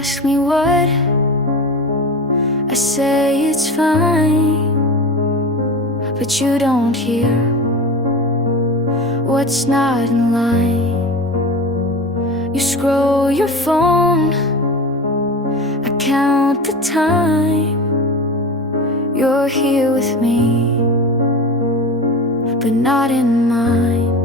ask me what, I say it's fine, but you don't hear what's not in line. You scroll your phone, I count the time. You're here with me, but not in mind.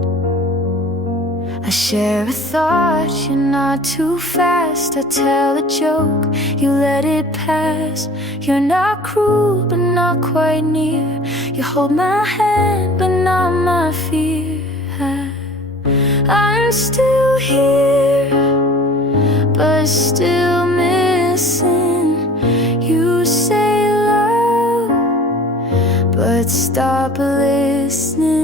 I share a thought, you're not too fast. I tell a joke, you let it pass. You're not cruel, but not quite near. You hold my hand, but not my fear. I'm still here, but still missing. You say love, but stop listening.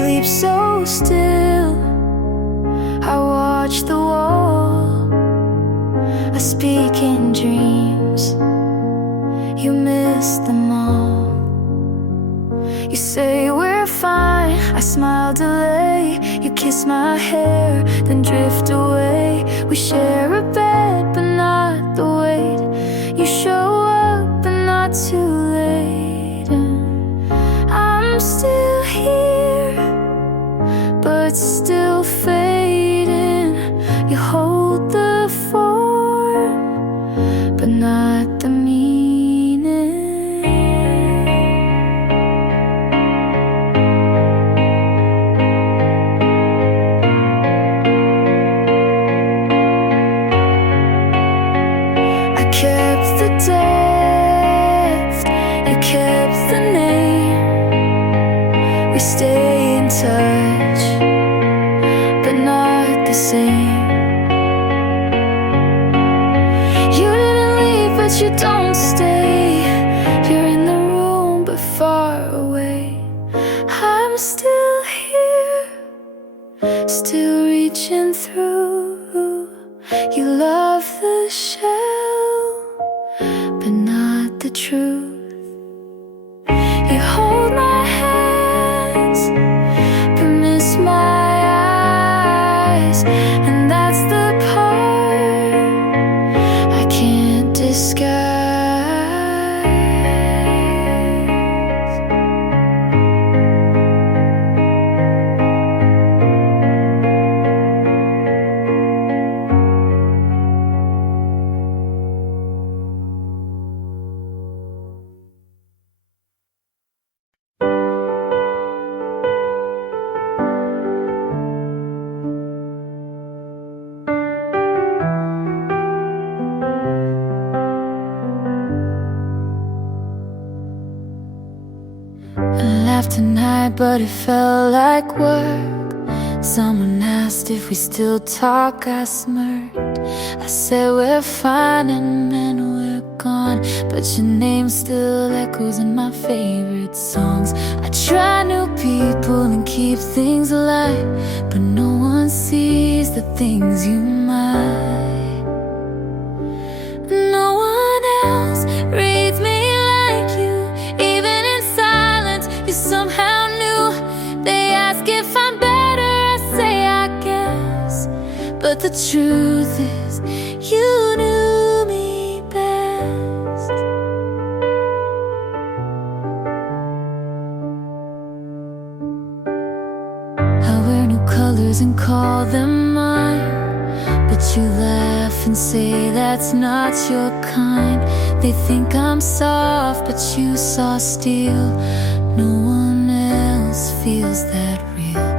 Sleep so still, I watch the wall. I speak in dreams, you miss them all. You say we're fine, I smile, delay. You kiss my hair, then drift away. We share a bed, but not the weight. You show up, but not too late. And I'm still here, but still fading. You hold the form, but not the meaning. I kept the depth, you kept the name. We stay in touch, but not the same. You didn't leave, but you don't stay. You're in the room, but far away. I'm still here, still reaching through. You love the shell, but not the truth. You hold my hands, but miss my eyes. And that's the part I can't disguise. I laughed tonight, but it felt like work. Someone asked if we still talk, I smirked. I said we're fine and then we're gone, but your name still echoes in my favorite songs. I try new people and keep things alive, but no one sees the things you might. No one else reads me like you. Even in silence, you somehow knew. They ask if I'm better, I say I guess, but the truth is you knew me best. I wear new colors and call them mine, but you laugh and say that's not your kind. They think I'm soft, but you saw steel. No one else feels that real.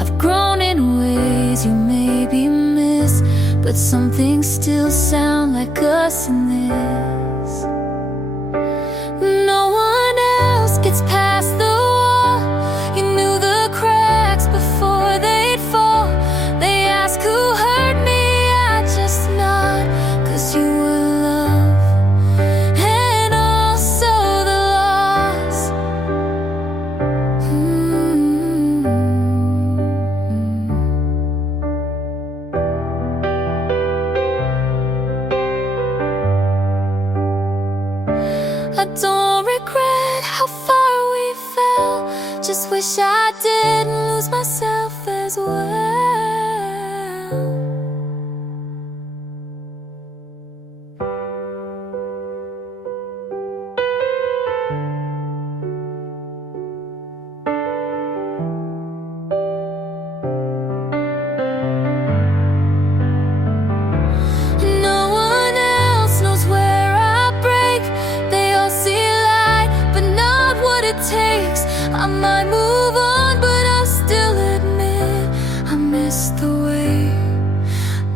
I've grown in ways you maybe miss, but some things still sound like us in this. No one else gets past the wall. You knew the cracks before they'd fall. They ask who hurt me, I just nod, 'cause you were love and also the loss. wish I didn't lose myself as well. No one else knows where I break. They all see light, but not what it takes. I might move on, but I'll still admit I missed the way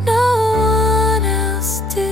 no one else did.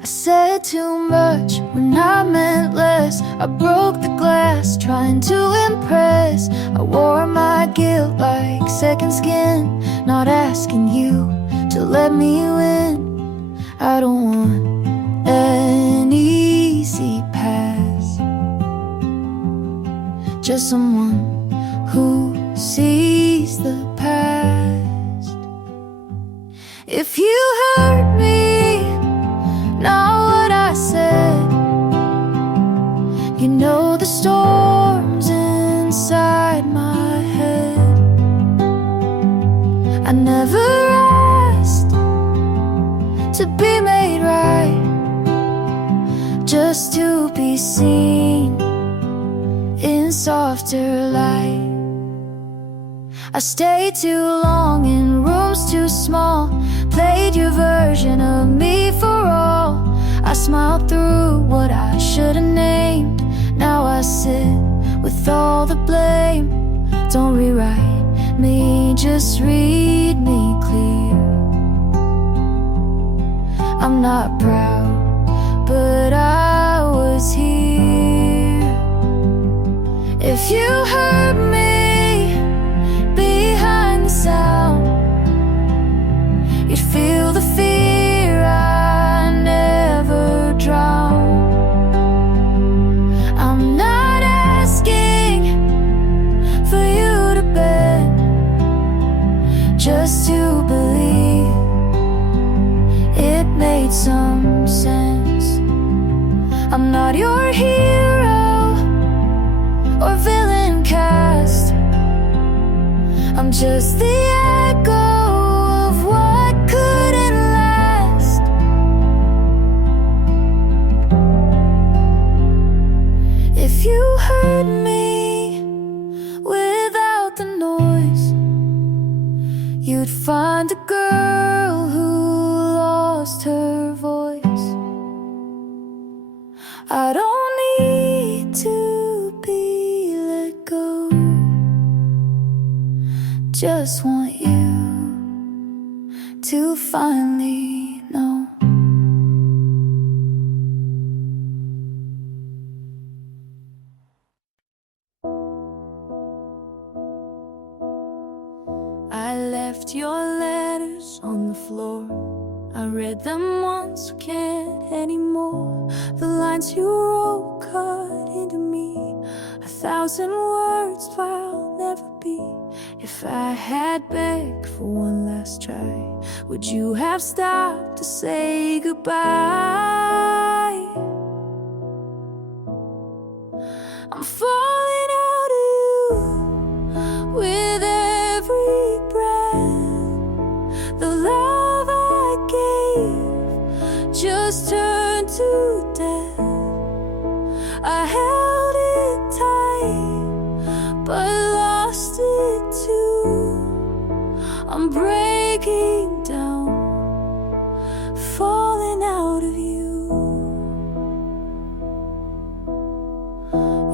I said too much when I meant less. I broke the glass trying to impress. I wore my guilt like second skin, not asking you to let me win. I don't want an easy pass, just someone who sees the past. If you hurt me, not what I said, you know the storms inside my head. I never asked to be made right, just to be seen in softer light. I stayed too long in rooms too small, played your version of me for all. I smiled through what I should've named. Now I sit with all the blame. Don't rewrite me, just read me clear. I'm not proud, but I was here. If you hurt me behind the sound, you'd feel the fear I never drowned. I'm not asking for you to bend, just to believe it made some sense. I'm not your hero or villain cast, I'm just the echo of what couldn't last. If you heard me without the noise, you'd find a girl who lost her voice. I don't need to be let go, just want you to finally know. I left your letters on the floor. I read them once, can't anymore. The lines you wrote cut into me. 1,000 words I'll never be. If I had begged for one last try, would you have stopped to say goodbye? I'm falling out of you with every breath. The love I gave just turned to death. I held it tight, but lost it too. I'm breaking down, falling out of you.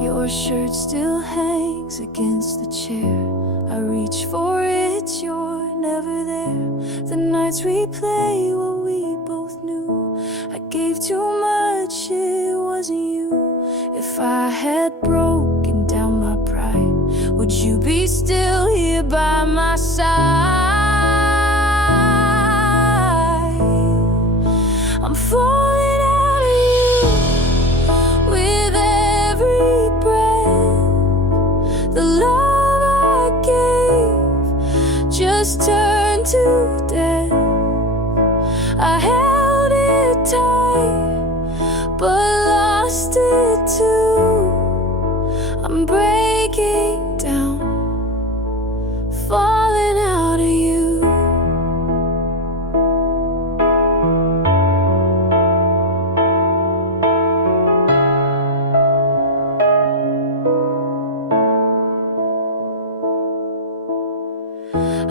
Your shirt still hangs against the chair. I reach for it, you're never there. The nights we play what we both knew. I gave too much, it wasn't you. If I had broken down my pride, would you be still here by my side? I'm falling out of you with every breath. The love I gave just turned to death. I held it tight, but lost it too. I'm breaking down, falling out of you.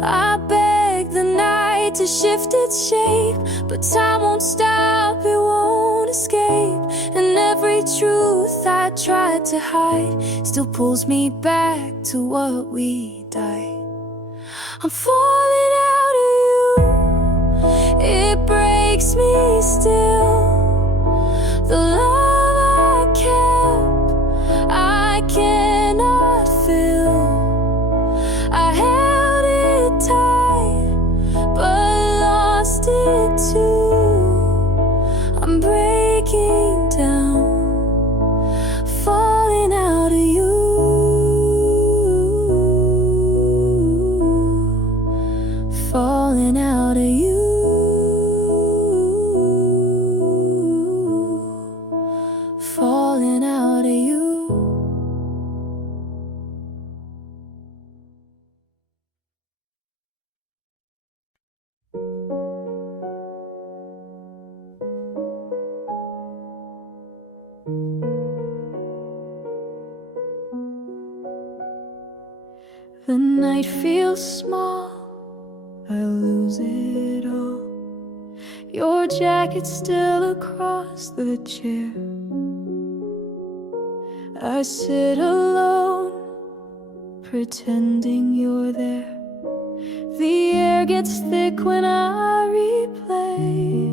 I beg the night to shift its shape, but time won't stop, it won't escape. And every truth I tried to hide still pulls me back to what we died. I'm falling out of you, it breaks me still. The love I kept, I cannot feel. I held it tight, but lost it too. I'm breaking down, falling out of you, falling out of you, falling out of you. The night feels small, I lose it all. Your jacket still across the chair. I sit alone, pretending you're there. The air gets thick when I replay.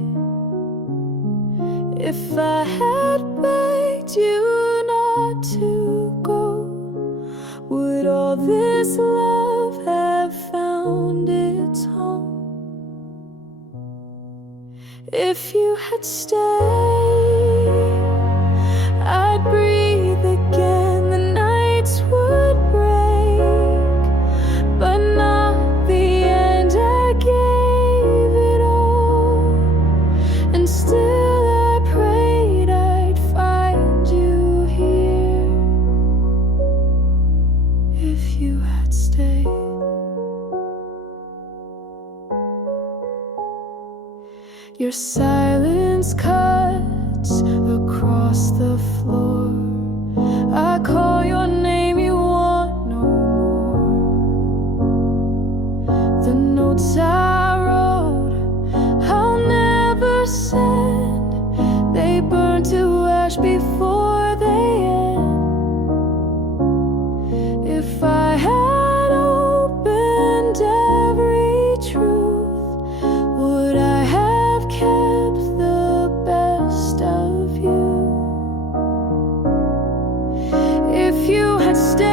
If I had begged you not to go, would all this love have found its home? If you had stayed, I'd breathe again. The nights would break, but not the end. I gave it all, and still I prayed I'd find you here. If you had stayed, your silence cuts across the floor. I call your name, you want no more. The notes I wrote, I'll never send. They burn to ash before they end. If I had opened every truth, would I have kept the best of you? If you had stayed,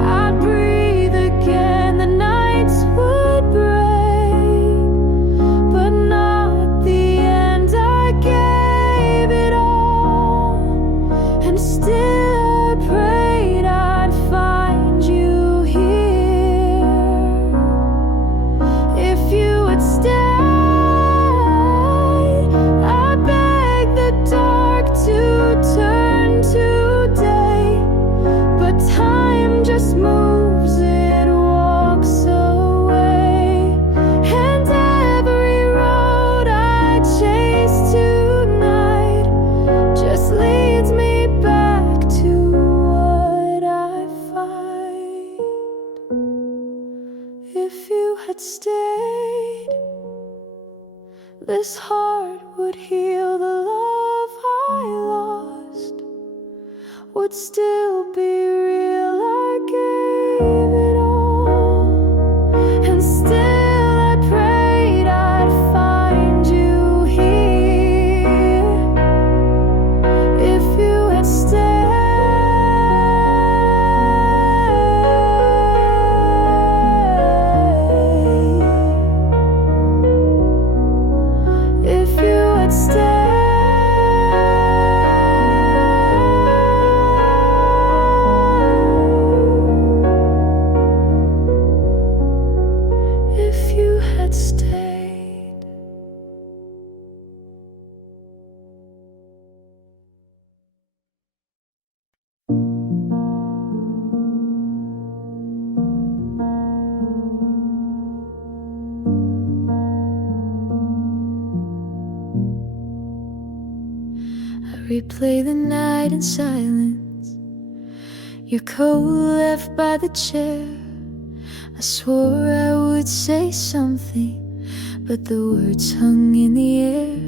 I'd breathe again. The nights would break, but not the end. I gave it all, and still I prayed I'd find you here. If you had stayed, I begged the dark to turn to day, but time just moves, it walks away. And every road I chase tonight just leads me back to what I find. If you had stayed, this heart would heal. The love I lost would still be real. I gave it all, and still I prayed I'd find you here. If you had stayed, replay the night in silence. Your coat left by the chair. I swore I would say something, but the words hung in the air.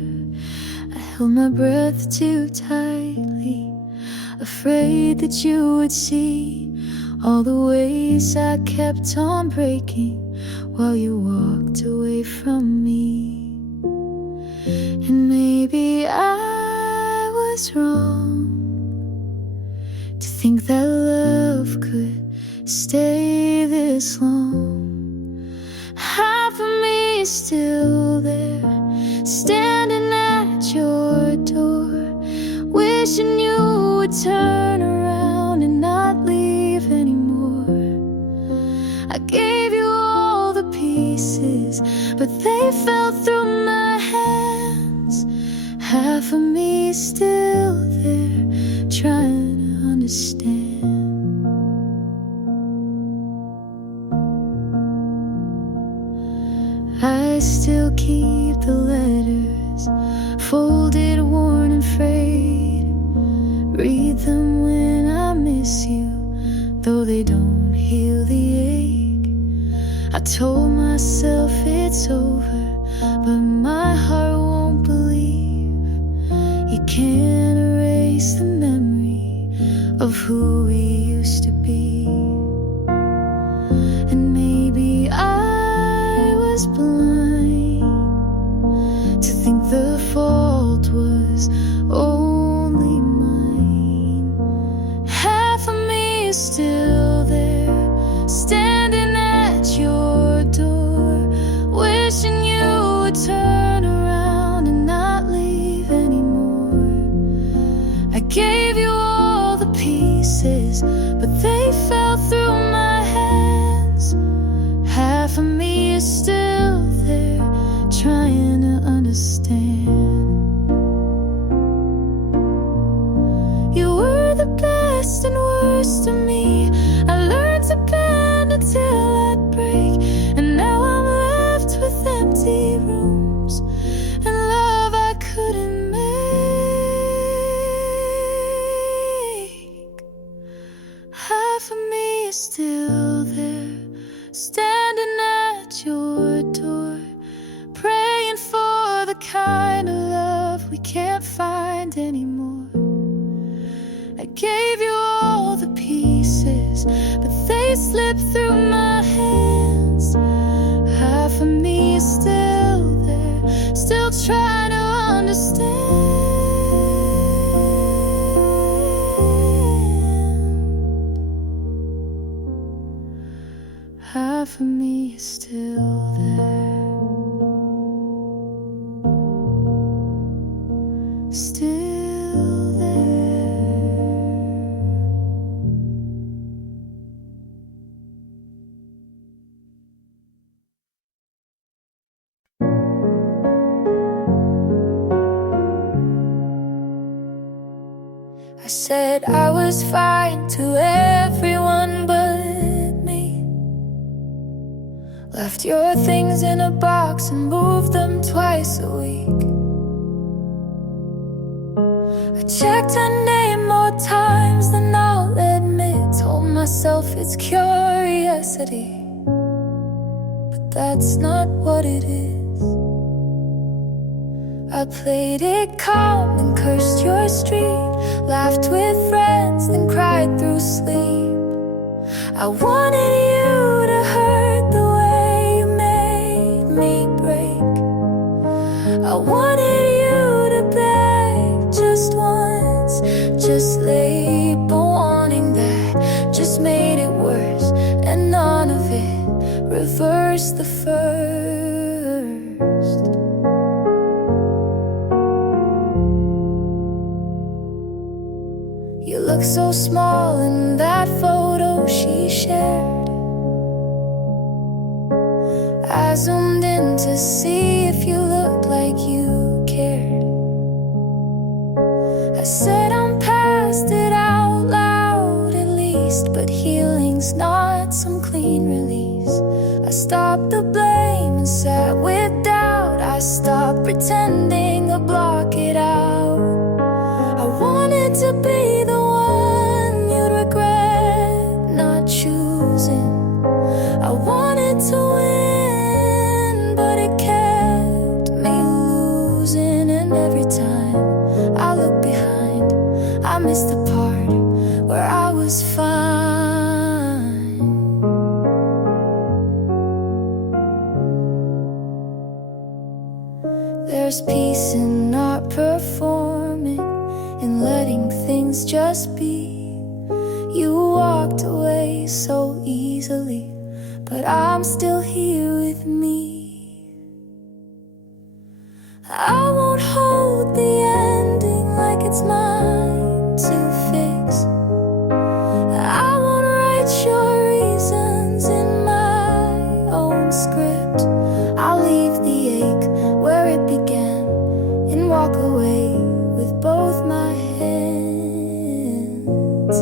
I held my breath too tightly, afraid that you would see all the ways I kept on breaking while you walked away from me. And maybe I was wrong to think that love could stay this long. Half of me is still there, standing at your door, wishing you would turn around and not leave anymore. I gave you all the pieces, but they fell through my hands. Half of me is still there, trying to understand. I still keep the letters, folded, worn and frayed. Read them when I miss you, though they don't heal the ache. I told myself it's over, but my heart won't believe. You can't erase the memory of who we used to be. And maybe I was blind to think the fault was only mine. Half of me is still there, standing at your door, wishing you would turn around and not leave anymore. I gave you all the pieces, but they fell through my hands. Half of me is still there, trying to understand. You were the best and worst of me. I learned to bend until I'd break, and now I'm left with empty rooms and love I couldn't make. Half of me is still there, standing at your door, praying for the kind of love we can't find anymore. I gave you all the pieces, but they slipped through my hands. Half of me is still there, still trying to understand. Half of me is still there, still there. I said I was fine to everyone but me. Left your things in a box and moved them twice a week. I checked her name more times than I'll admit. Told myself it's curiosity, but that's not what it is. I played it calm and cursed your street, laughed with friends, then cried through sleep. I wanted you to hurt the way you made me break. I wanted you to beg just once, just late, but wanting that just made it worse, and none of it reversed the first. You look so small in that photo she shared. I zoomed in to see if you looked like you cared. I said I'm past it out loud at least, but healing's not some clean release. I stopped the blame and sat with doubt. I stopped pretending to block it out. I miss the part where I was fine. There's peace in not performing, in letting things just be. You walked away so easily, but I'm still here with me. I won't hold the ending like it's mine to fix. I won't write your reasons in my own script. I'll leave the ache where it began and walk away with both my hands.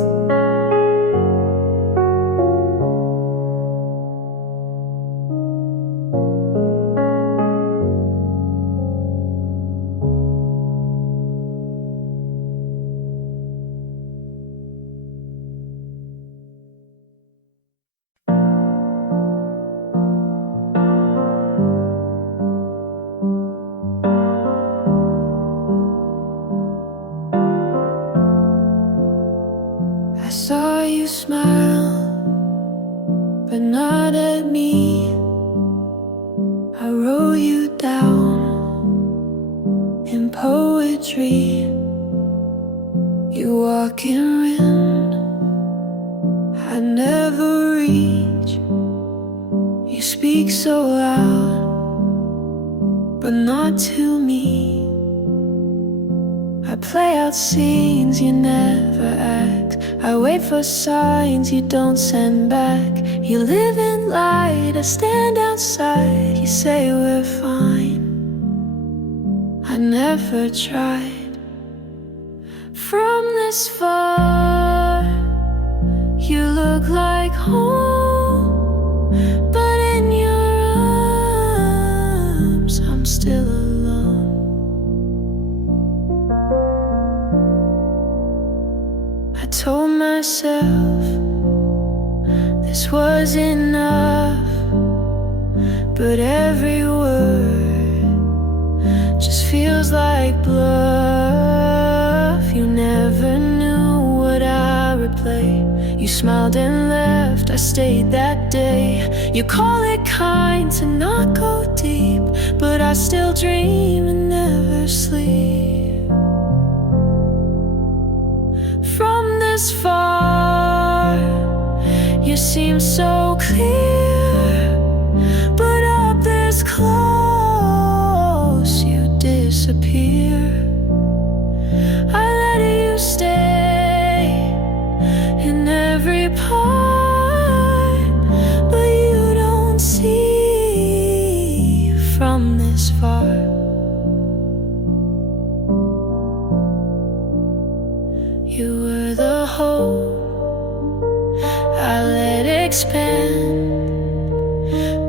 I saw you smile, but not at me. I wrote you down in poetry. You walk in wind I never reach. You speak so loud, but not to me. I play out scenes you never act. I wait for signs you don't send back. You live in light, I stand outside. You say we're fine, I never tried. From this far, you look like home, but in your arms I'm still alone. I told myself this was enough, but every word just feels like bluff. You never knew what I would play. You smiled and left, I stayed that day. You call it kind to not go deep, but I still dream and never sleep. From this far, you seem so clear, but up this close, you disappear. I let you stay in every part, but you don't see from this far. You were the hope I let expand,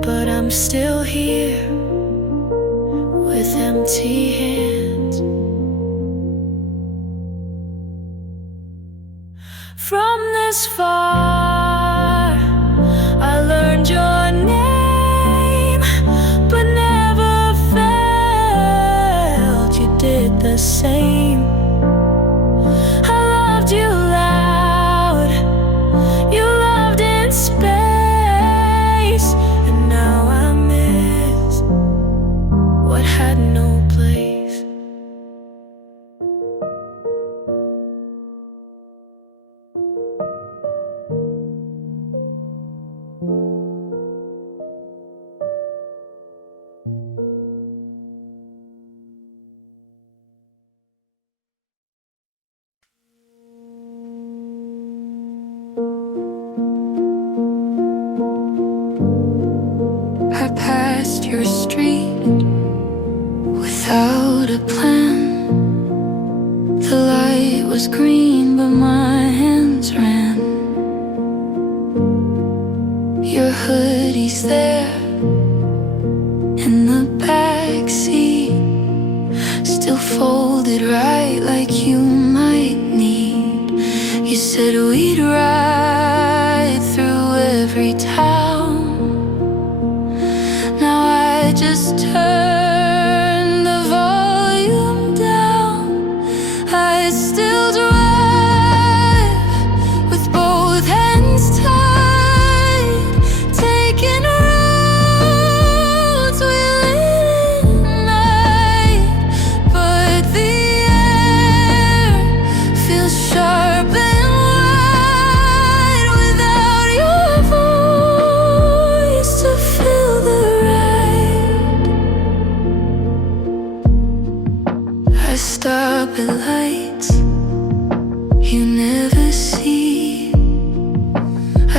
but I'm still here with empty hands. From this far, I learned your name, but never felt you did the same. I loved you loud, you loved in space, and now I miss what had no place. I passed your street without a plan. The light was green, but my hands ran. Your hoodie's there in the backseat, still folded right like you might need. You said we'd ride through every town. Now I just turn the volume down. I still drive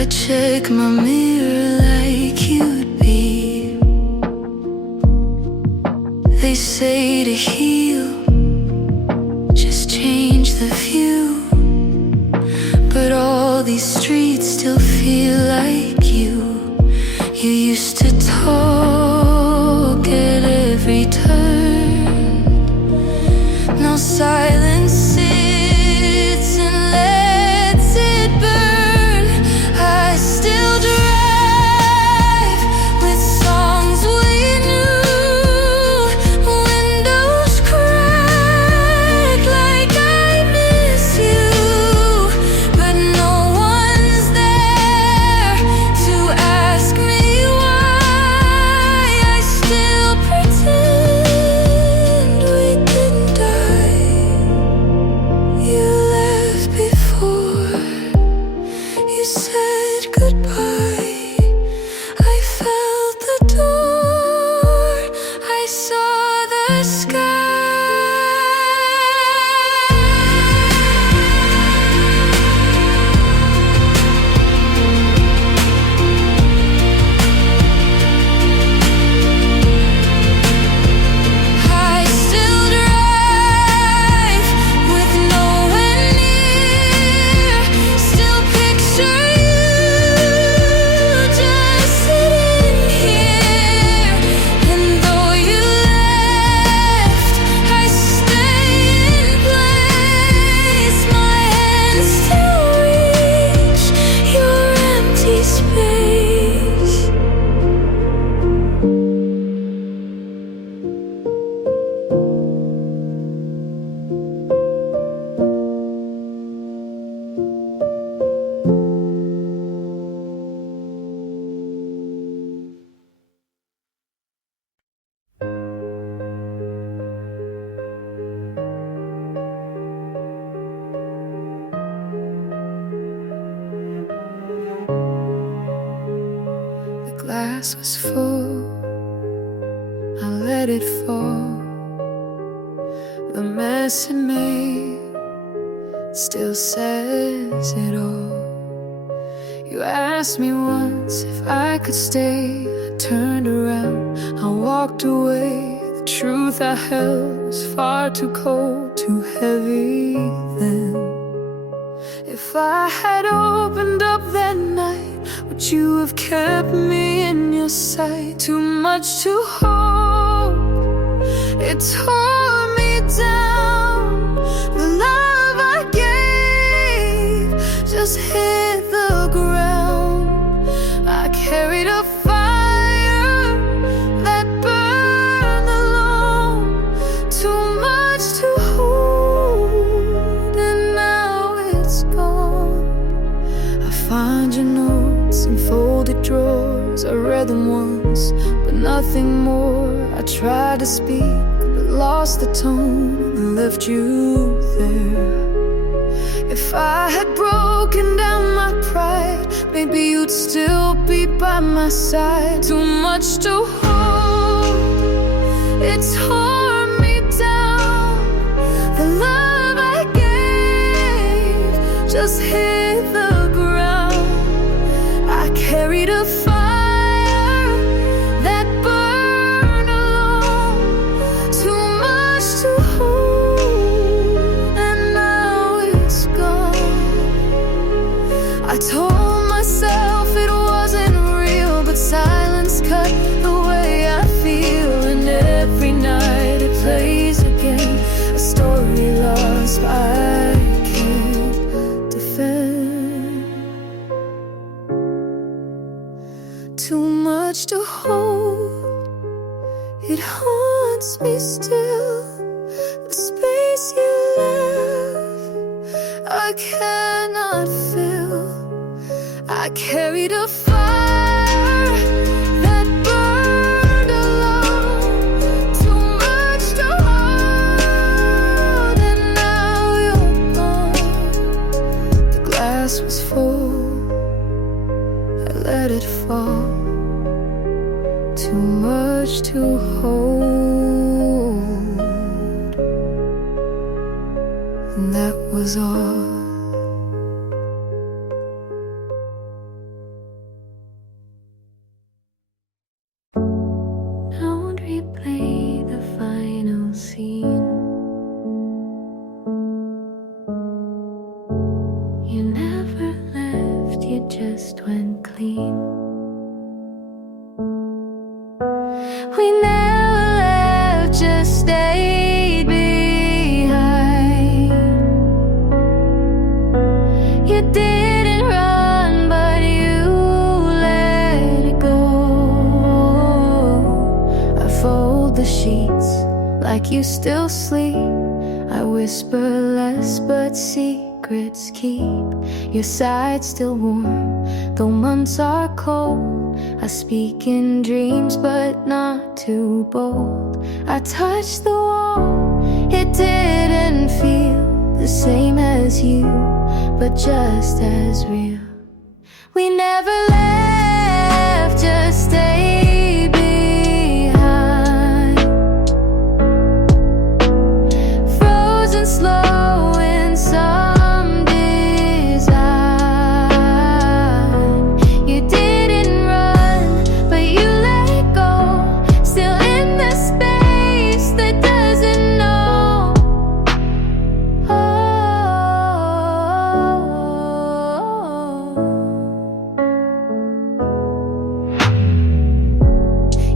check my mirror like you'd be. They say to heal, just change the view. But all these streets still feel like you. You used to talk at every turn. Now silence sits and lets it burn. I still drive with songs we knew. Windows crack like I miss you, but no one's there to ask me why. I still pretend we didn't die. You left before you said goodbye. I felt the door, I saw the sky. I still drive with no one near. Still picture you just sitting here. And though you left, I stay in place. My hands still reach your empty space. The glass was full, I let it fall. The mess it made still says it all. You asked me once if I could stay. I turned around, I walked away. The truth I held was far too cold, too heavy then. If I had opened up that night, would you have kept me in your sight? Too much to hold, it tore me down. The love I gave just hit the ground. I carried a fire that burned alone. Too much to hold, and now it's gone. I find your notes in folded drawers. I read them once, but nothing more. I tried to speak, but lost the tone and left you there. If I had broken down my pride, maybe you'd still be by my side. Too much to hold, it tore me down. The love I gave just hit the ground. I carried a fire that burned alone. Too much to hold, and now it's gone. I told myself it wasn't real, but silence cut the way I feel. And every night it plays again, a story lost I can't defend. Too much to hold, it haunts me still. The space you left, I cannot fill. I carried a fire that burned alone. Too much to hold, and now you're gone. The glass was full, I let it fall. Too much to hold, and that was all. you just went clean. We never left, just stayed behind. You didn't run, but you let it go. I fold the sheets like you still sleep. I whisper less, but secrets keep your side still warm, though months are cold. I speak in dreams, but not too bold. I touched the wall, it didn't feel the same as you, but just as real. We never left, just stayed behind. Frozen slow in some design. You didn't run, but you let go. Still in the space that doesn't know.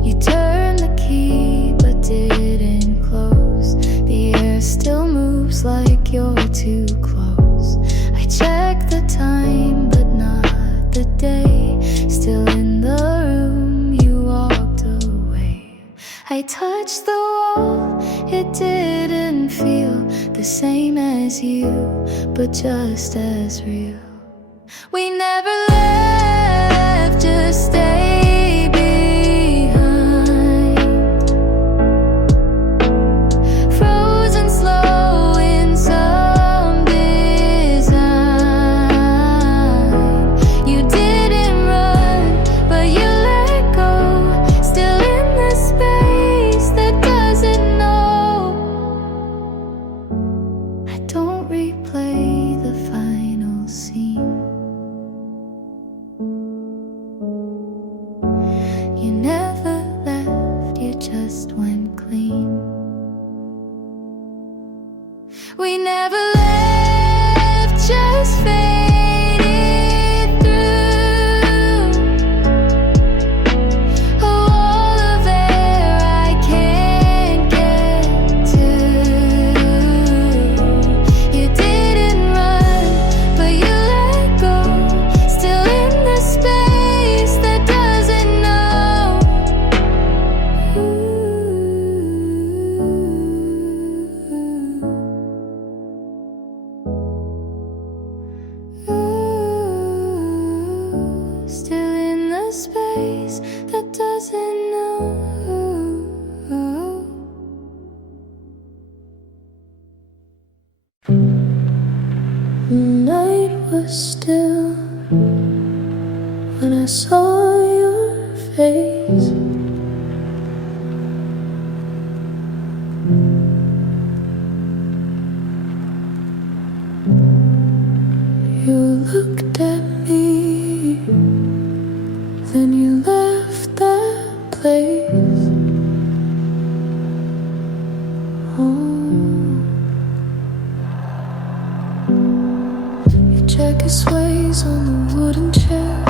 You turned the key, but didn't close. The air still moves like you're too close. I check the time, but not the day. Still in the room, you walked away. I touched the wall, it didn't feel the same as you, but just as real. We never left, just stayed behind. Frozen slow in some design. You didn't run, but you let go. Still in the space that doesn't know. I don't replay the final scene. You never left, you just went clean. We never left, just faded through a wall of air I can't get to. You didn't run, but you let go. Still in the space that doesn't know. Still in the space that doesn't know. The night was still when I saw your face. You looked at me, then you left that place. Oh, your jacket sways on the wooden chair.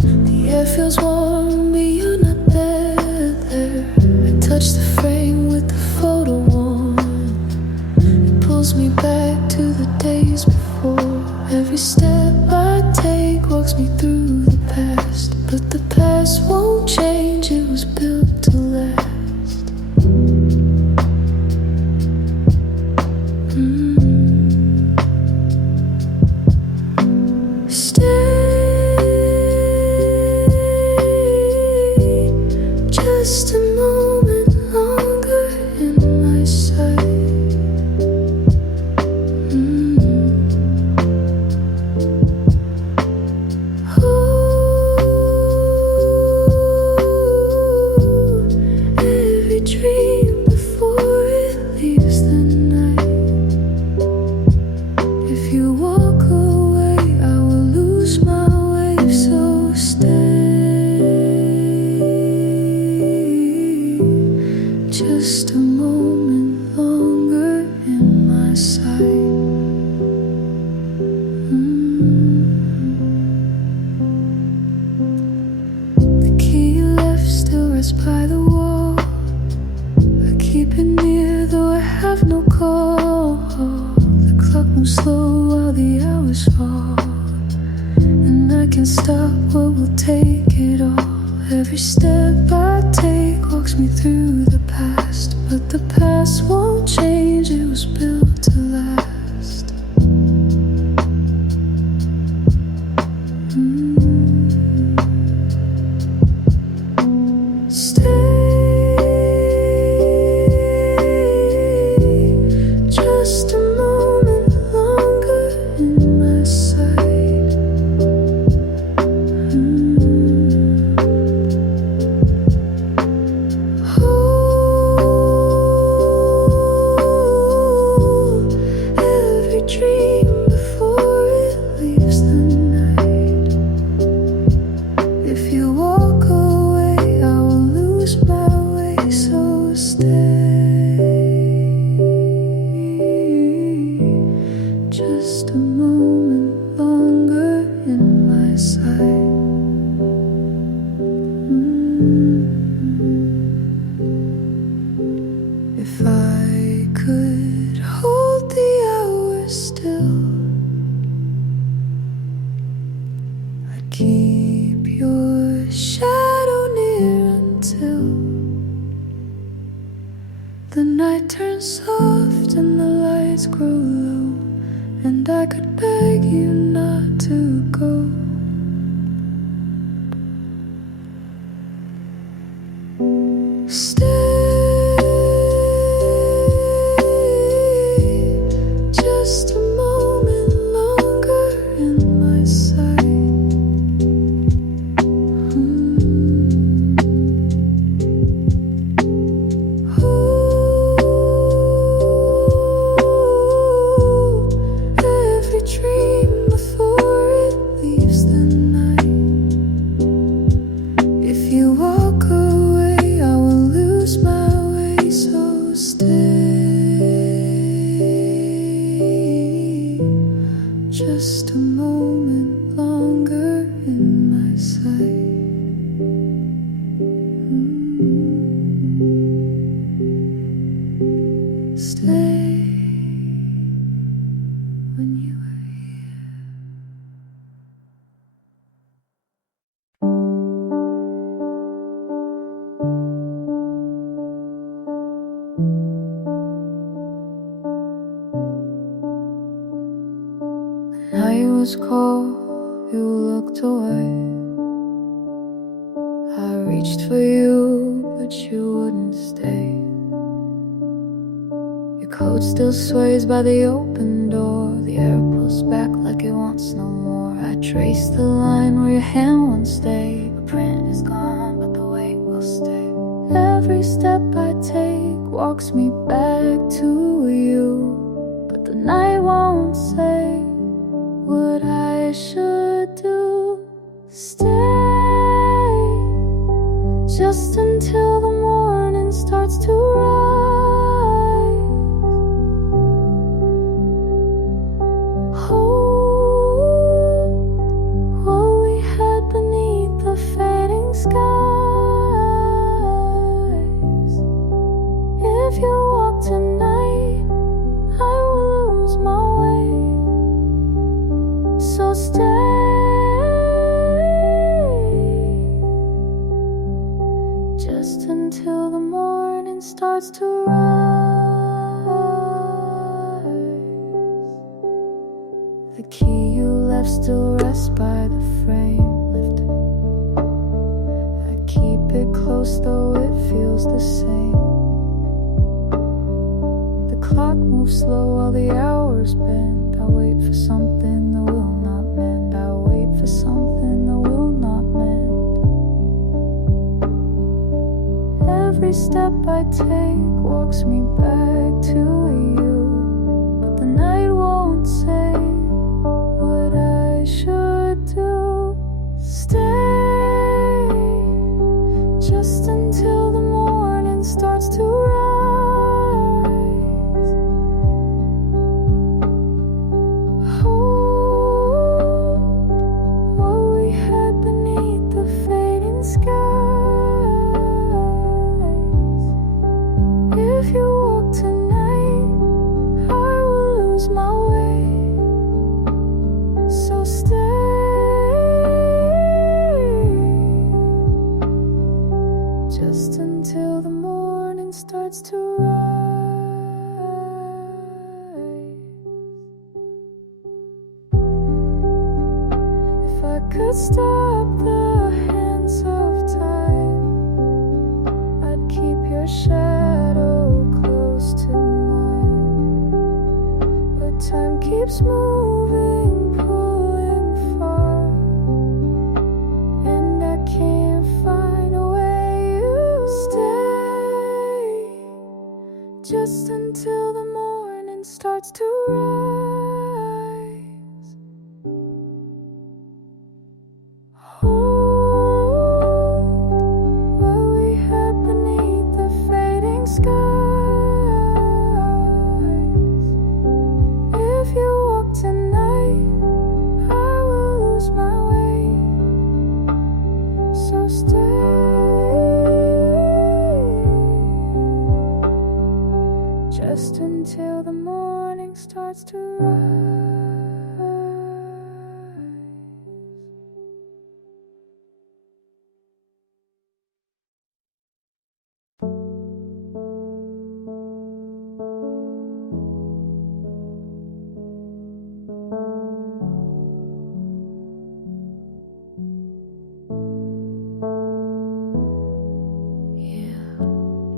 The air feels warm, but you're not there. I touch the frame with the photo on. It pulls me back to the days before. Every step I take walks me through the past, but the past won't change, it was built to last. Stay just a moment longer in my sight. Ooh. can't stop what will take it all. Every step I take walks me through the past, but the past won't change, it was built to last. Stay just a moment longer in my sight. Every dream before it leaves the night. If you walk away, I will lose my way, so stay just a moment longer in my sight. If I could hold the hours still, I'd keep your shadow near until the night turns soft and the lights grow low, and I could beg you not to go. Stay just a moment longer in my sight. Every dream before it leaves the night. If you walk away, I will lose my way, so stay just a moment longer in my sight. Stay when you are here. The night was cold, you looked away. I reached for you, but you wouldn't stay. Your coat still sways by the open door. The air pulls back like it wants no more. I trace the line where your hand won't stay. The print is gone, but the weight will stay. Every step I take walks me back to you, but the night won't say what I should do. Stay just until the morning starts to rise. Hold what we had beneath the fading skies. If you walk tonight, I will lose my way, so stay just until the morning starts to rise. The key you left still rests by the frame. Lift it. I keep it close though it feels the same. The clock moves slow while the hours bend. I wait for something that will not mend. I wait for something that will not mend. Every step I take walks me back to you, but the night won't say what I should do. Stay just until the morning starts to rise. Hold what we had beneath the fading skies. If you walk tonight, I will lose my way, so stay could stop the hands of time, I'd keep your shadow close to mine. But time keeps moving, pulling far, and I can't find where you stay, just until the morning starts to rise. Just until the morning starts to rise.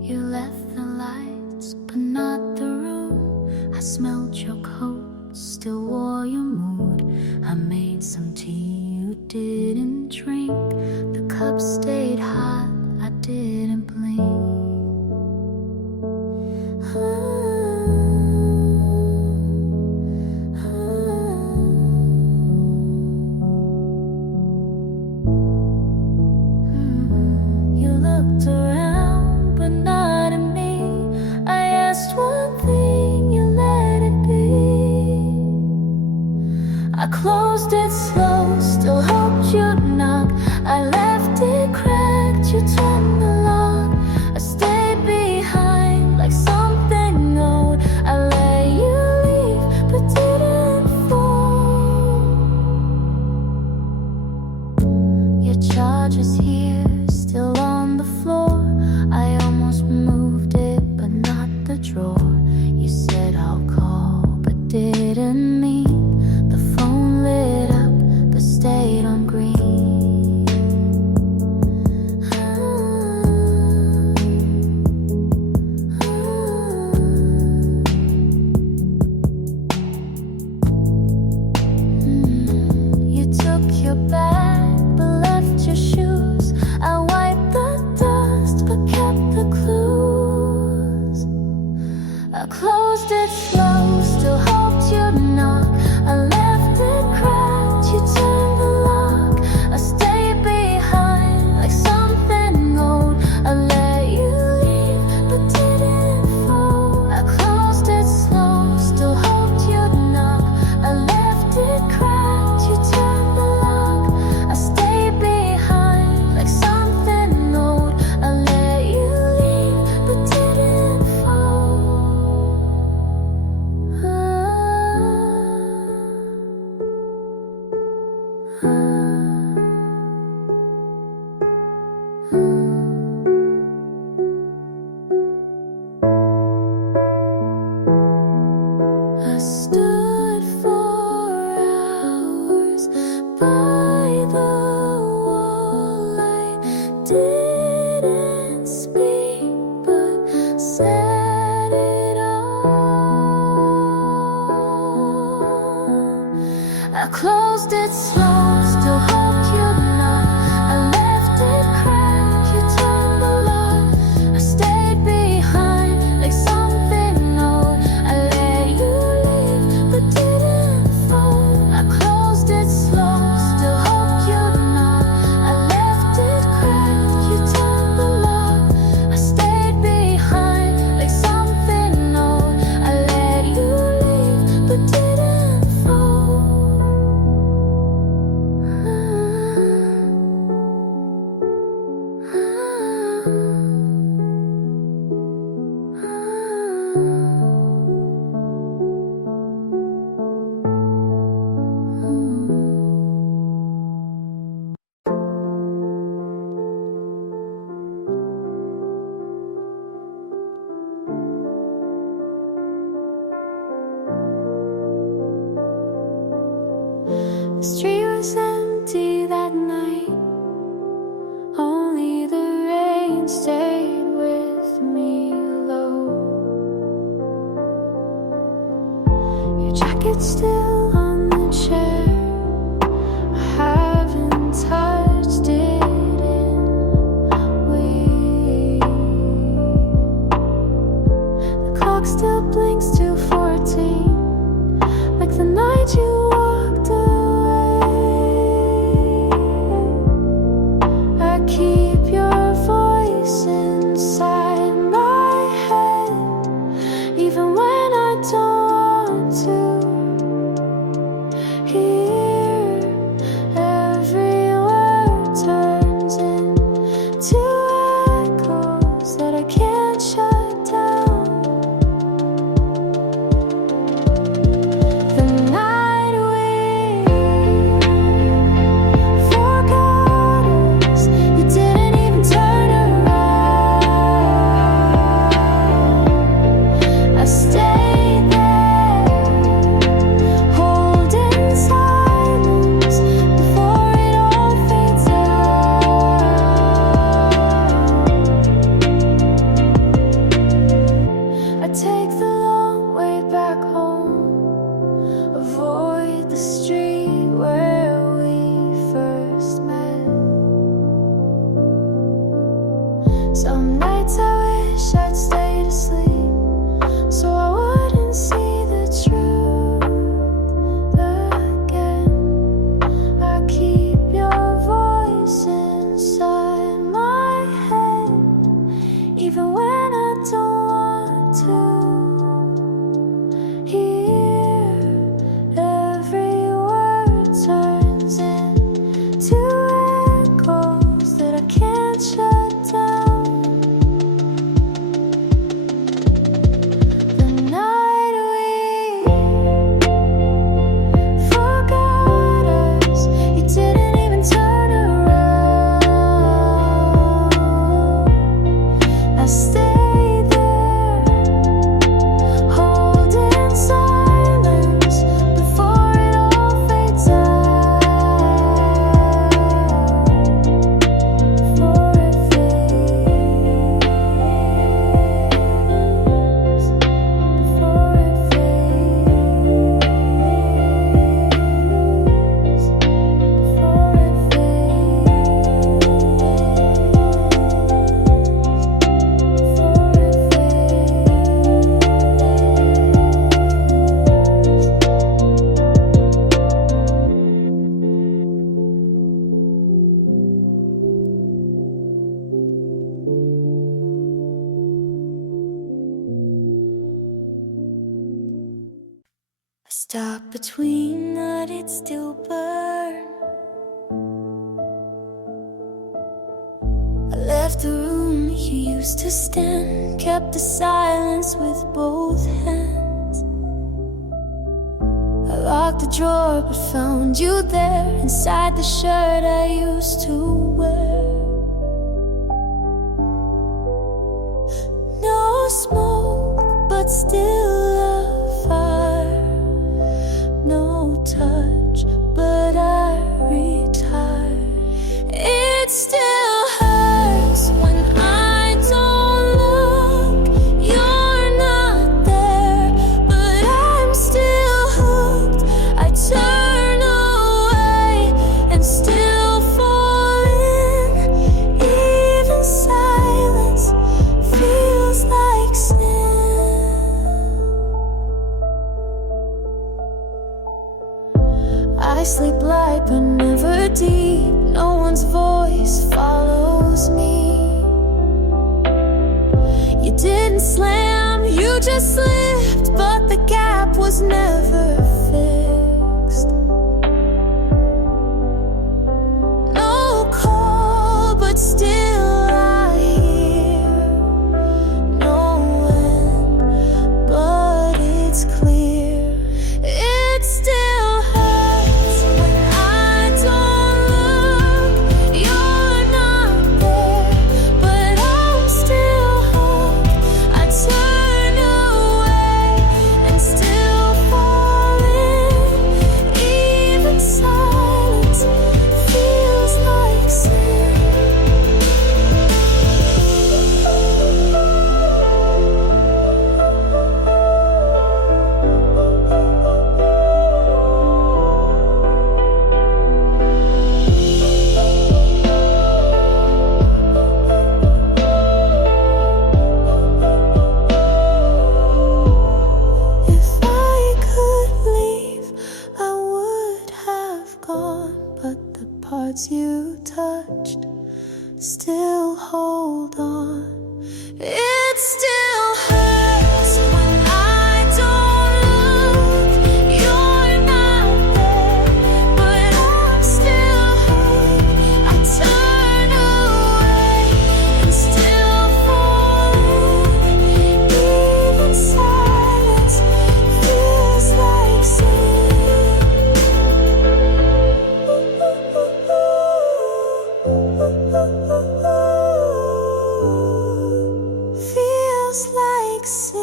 You left the lights, but not the room. I smelled your coat, still wore your mood. I made some tea you didn't drink. The cup stayed hot, I didn't blink. You looked around, but not at me. I asked one thing, you let it be. I closed it slow, still hoped you'd knock. I left it cracked, you turned the lock. I stayed behind like something old. I let you leave, but didn't fall. Your charger's here, still on the floor. I almost moved it, but not the drawer. You said I'll call, but didn't mean. The phone lit up, but stayed on green. You took your bag, but left your shoes. I wiped the dust, but kept the clues. I closed it slow, still hoped you'd knock. I left it cracked, you turned the lock. I stayed behind like something old. I let you leave, but didn't fall. I closed it slow, still hoped you'd knock. I left it cracked, you turned the lock. I stayed behind like something old. I let you leave, but didn't fall. I stood for hours by the wall. I didn't speak, but said it all. I closed it slow, still hoped you'd knock. I left it cracked, you turned the lock. I stayed behind like something old. I let you leave, but didn't fall. I closed it slow, still hoped you'd knock. I left it cracked, you turned the lock. I stayed behind like something old. I let you leave, but didn't fall. The street was empty, Stop between that it still burn. I left the room you used to stand, kept the silence with both hands. I locked the drawer but found you there, inside the shirt I used to wear. No smoke but still a fire, no touch but I retire. It still hurts when I don't look. You're not there, but I'm still hooked. I turn away and still fall in. Even silence feels like sin. I sleep light but never deep. No one's voice follows me. You didn't slam, you just slipped, but the gap was never fixed. No call, but still I hear. No end, but it's clear. It still hurts when I don't look. You're not there, but I'm still hooked. I turn away and still fall in. Even silence feels like sin. If I could leave, I would have gone, but the parts you touched still hold on. It still hurts when I don't look. You're not there, but I'm still hooked. I turn away and still fall in. Even silence feels like sin. Feels like sin.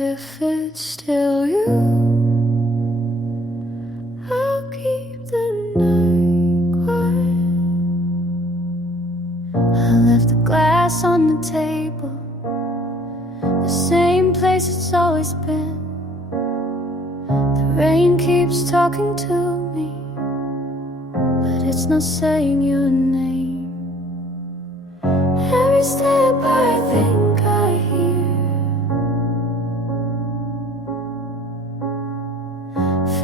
If it's still you, I'll keep the night quiet. I left the glass on the table, the same place it's always been. The rain keeps talking to me, but it's not saying your name. Every step I think I hear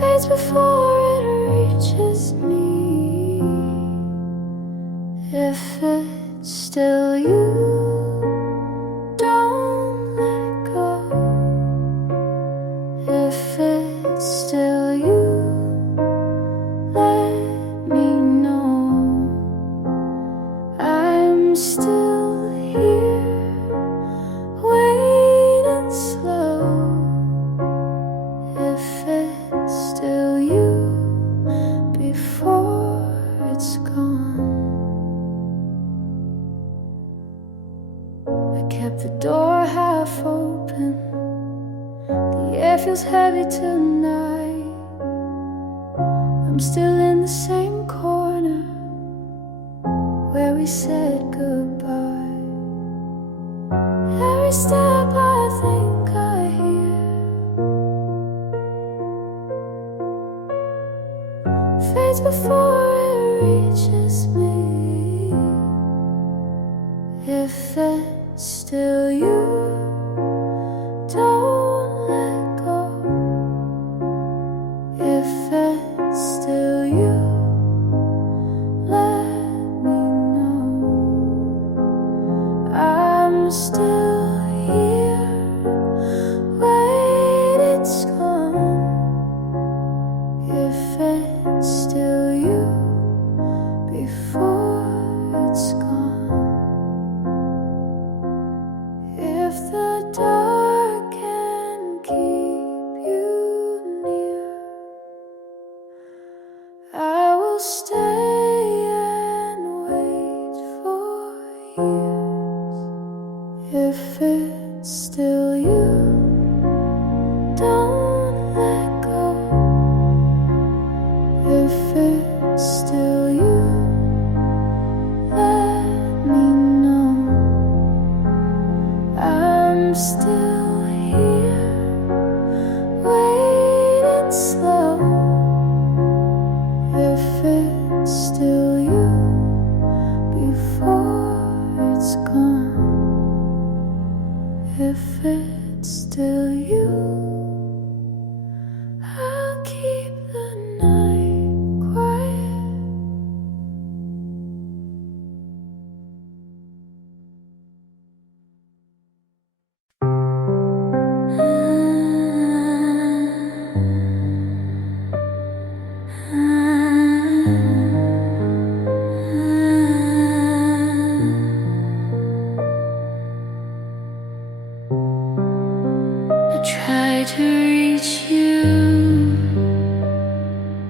fades before it reaches me. If it's still you, don't let go. If it's still you, let me know. I'm still here, waiting slow. If it's still you, before it's gone. I kept the door half open. The air feels heavy tonight. I'm still in the same corner where we said goodbye. Every step I think I hear fades before it reaches me. If it's still you, don't let go. If it's still you, let me know. If the dark can keep you near, I will stay and wait for years. If it's still you, don't let go. If it's still you, let me know. I'm still here, waiting slow. If it's still you, before it's gone. If it's still you, I'll keep the night quiet. I try to reach you,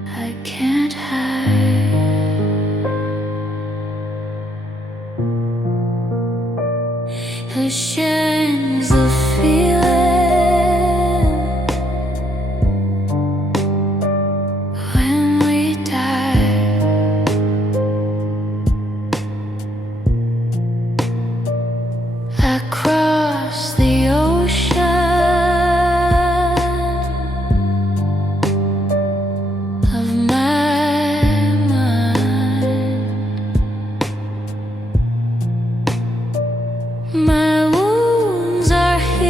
I can't hide. Oceans of feeling when we die. I cross the ocean of my mind. My wounds are healed.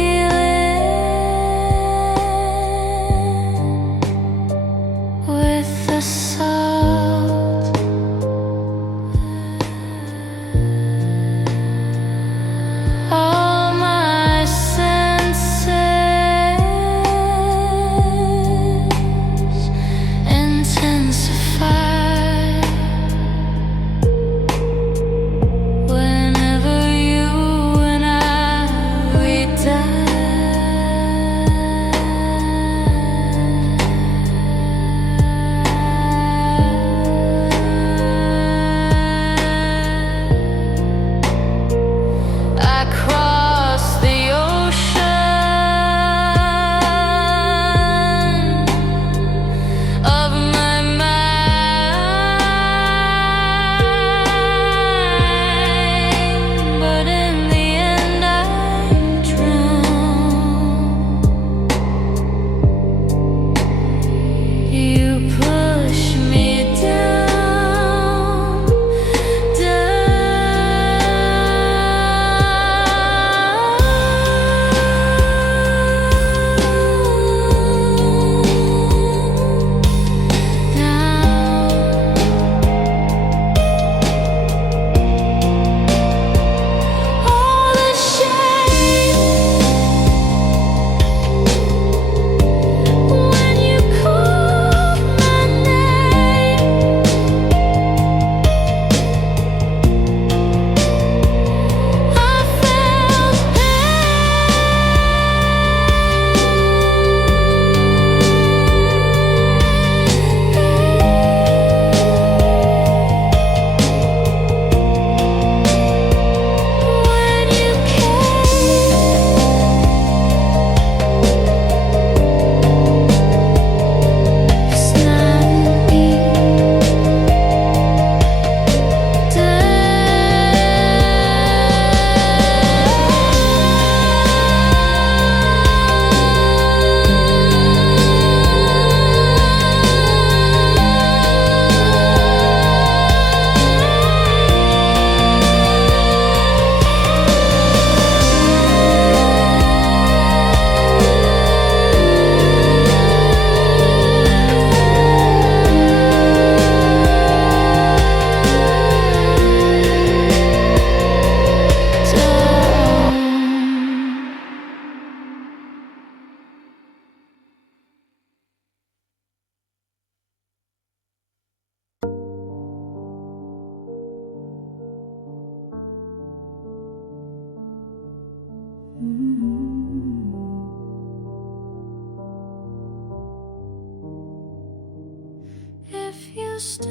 you stay,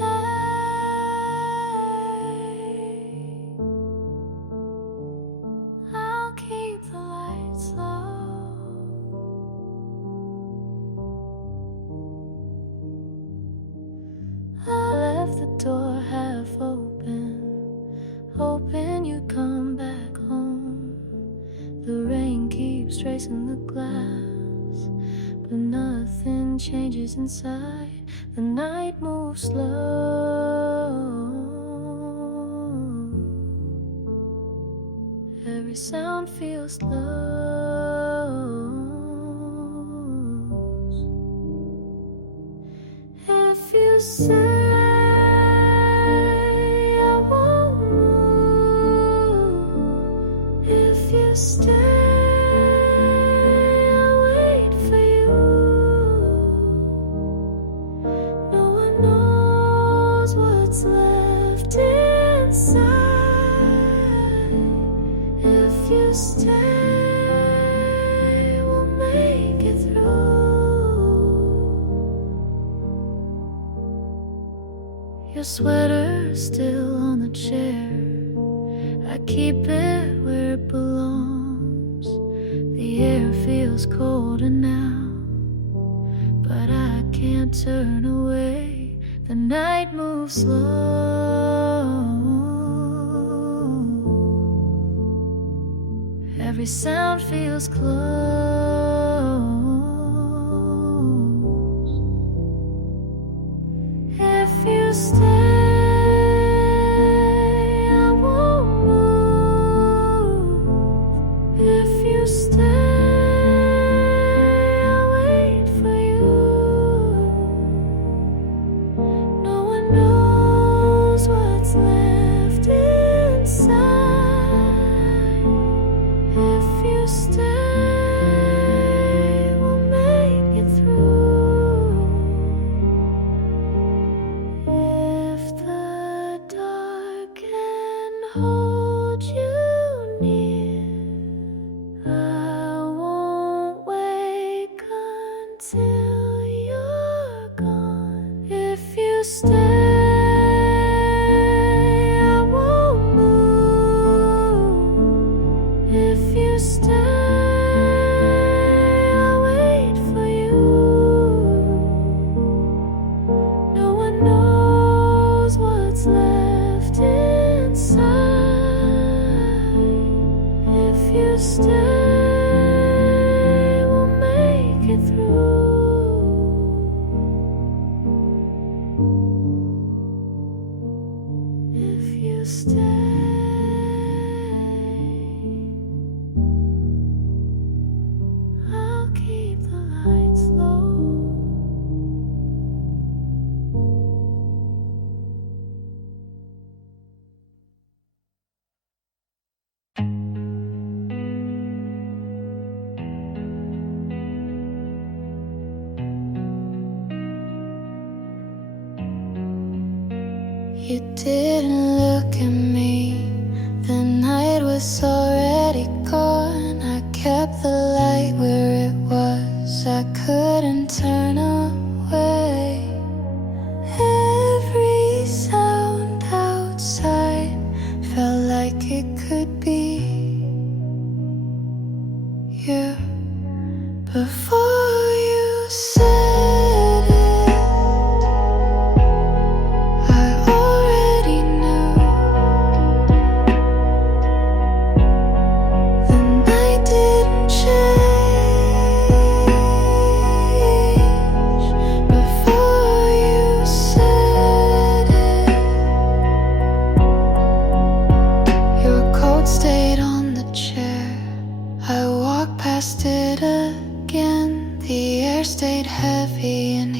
I'll keep the lights low. I left the door half open, hoping you'd come back home. The rain keeps tracing the glass, but nothing changes inside. The night moves slow. Every sound feels close. If you say I won't move, if you stay, what's left inside. If you stay, we'll make it through. Your sweater's still on the chair, I keep it where it belongs. The air feels colder now, but I can't turn away. The night moves slow. Every sound feels close. If you stay, I won't move. If you stay, what's left inside. If you stay, we'll make it through. If the dark can hold you near, I won't wake until you're gone. If you stay, left inside. If you stay, we'll make it through. If you stay, I'll keep the lights low. You didn't look at me, the night was already gone. I kept the light where it was, I couldn't turn away. Every sound outside felt like it could be you. Before you said past it again, the air stayed heavy and